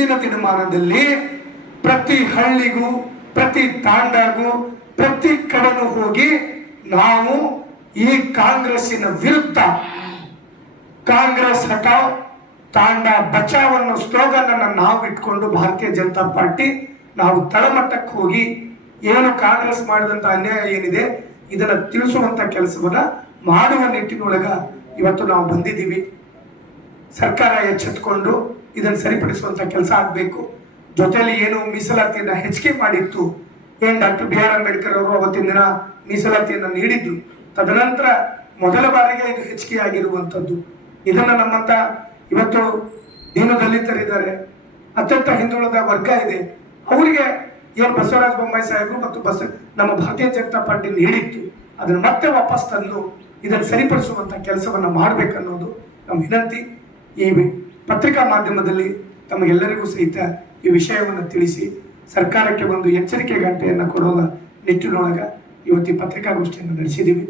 ಮುಂದಿನ ದಿನಮಾನದಲ್ಲಿ ಪ್ರತಿ ಹಳ್ಳಿಗೂ, ಪ್ರತಿ ತಾಂಡಾಗೂ, ಪ್ರತಿ ಕಡೆನೂ ಹೋಗಿ ನಾವು ಈ ಕಾಂಗ್ರೆಸ್ಸಿನ ವಿರುದ್ಧ ಕಾಂಗ್ರೆಸ್ ಹಟಾವ್ ತಾಂಡ ಬಚಾವ್ ಅನ್ನೋ ಸ್ಲೋಗನ್ ಅನ್ನು ನಾವು ಇಟ್ಕೊಂಡು ಭಾರತೀಯ ಜನತಾ ಪಾರ್ಟಿ ನಾವು ತಳಮಟ್ಟಕ್ಕೆ ಹೋಗಿ ಏನು ಕಾಂಗ್ರೆಸ್ ಮಾಡಿದಂತ ಅನ್ಯಾಯ ಏನಿದೆ ಇದನ್ನ ತಿಳಿಸುವಂತ ಕೆಲಸವನ್ನ ಮಾಡುವ ನಿಟ್ಟಿನೊಳಗ ಇವತ್ತು ನಾವು ಬಂದಿದ್ದೀವಿ. ಸರ್ಕಾರ ಎಚ್ಚೆತ್ತುಕೊಂಡು ಇದನ್ನು ಸರಿಪಡಿಸುವಂತ ಕೆಲಸ ಆಗಬೇಕು. ಜೊತೆಯಲ್ಲಿ ಏನು ಮೀಸಲಾತಿಯನ್ನ ಹೆಚ್ಚಿಗೆ ಮಾಡಿತ್ತು, ಏನ್ ಡಾಕ್ಟರ್ BR ಅಂಬೇಡ್ಕರ್ ಅವರು ಅವತ್ತಿನ ದಿನ ಮೀಸಲಾತಿಯನ್ನ ನೀಡಿದ್ರು, ತದನಂತರ ಮೊದಲ ಬಾರಿಗೆ ಇದು ಹೆಚ್ಚಿಗೆ ಆಗಿರುವಂಥದ್ದು. ಇದನ್ನ ನಮ್ಮಂತ ಇವತ್ತು ದೀನ ದಲಿತರಿದ್ದಾರೆ, ಅತ್ಯಂತ ಹಿಂದುಳಿದ ವರ್ಗ ಇದೆ, ಅವರಿಗೆ ಏನು ಬಸವರಾಜ ಬೊಮ್ಮಾಯಿ ಸಾಹೇಬರು ಮತ್ತು ನಮ್ಮ ಭಾರತೀಯ ಜನತಾ ಪಾರ್ಟಿ ನೀಡಿತ್ತು ಅದನ್ನು ಮತ್ತೆ ವಾಪಸ್ ತಂದು ಇದನ್ನು ಸರಿಪಡಿಸುವಂತ ಕೆಲಸವನ್ನ ಮಾಡ್ಬೇಕನ್ನೋದು ನಮ್ಮ ವಿನಂತಿ. ಈ ಪತ್ರಿಕಾ ಮಾಧ್ಯಮದಲ್ಲಿ ತಮಗೆಲ್ಲರಿಗೂ ಸಹಿತ ಈ ವಿಷಯವನ್ನು ತಿಳಿಸಿ ಸರ್ಕಾರಕ್ಕೆ ಒಂದು ಎಚ್ಚರಿಕೆ ಗಂಟೆಯನ್ನು ಕೊಡುವ ನಿಟ್ಟಿನೊಳಗ ಇವತ್ತು ಈ ಪತ್ರಿಕಾಗೋಷ್ಠಿಯನ್ನು ನಡೆಸಿದ್ದೀವಿ.